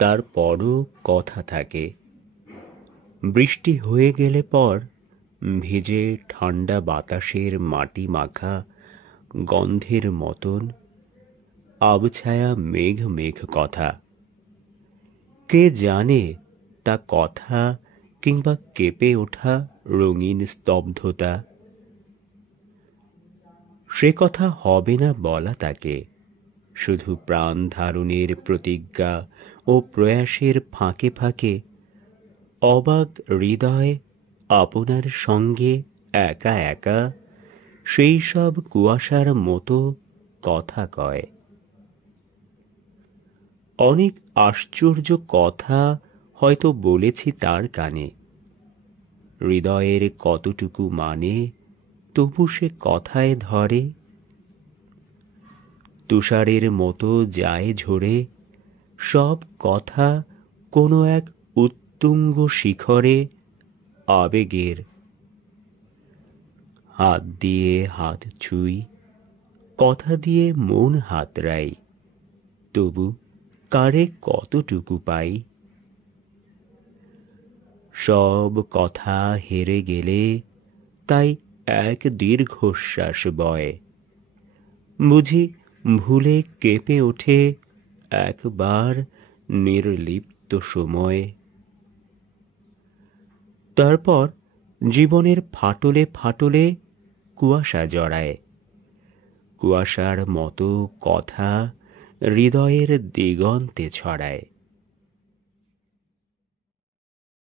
তারপরও কথা থাকে। বৃষ্টি হয়ে গেলে পর ভিজে ঠান্ডা বাতাসের মাটি মাখা গন্ধের মতন আবছায়া মেঘ মেঘ কথা। কে জানে তা কথা কিংবা কেঁপে ওঠা রঙিন স্তব্ধতা। সে কথা হবে না বলা তাকে, শুধু প্রাণ ধারণের প্রতিজ্ঞা ও প্রয়াসের ফাঁকে ফাঁকে অবাক হৃদয় আপনার সঙ্গে একা একা সেই সব কুয়াশার মতো কথা কয়। অনেক আশ্চর্য কথা হয়তো বলেছি তার কানে, হৃদয়ের কতটুকু মানে তবু সে কথায় ধরে। তুষারের মতো যায় ঝরে সব কথা কোনো এক উত্তুঙ্গ শিখরে আবেগের। হাত দিয়ে হাত ছুঁই, কথা দিয়ে মন হাতড়াই, তবু কারে কতটুকু পাই। সব কথা হেরে গেলে তাই এক দীর্ঘশ্বাস বয়, বুঝি ভুলে কেঁপে ওঠে একবার নির্লিপ্ত সময়। তারপর জীবনের ফাটলে ফাটলে কুয়াশা জড়ায়, কুয়াশার মতো কথা হৃদয়ের দিগন্তে ছড়ায়।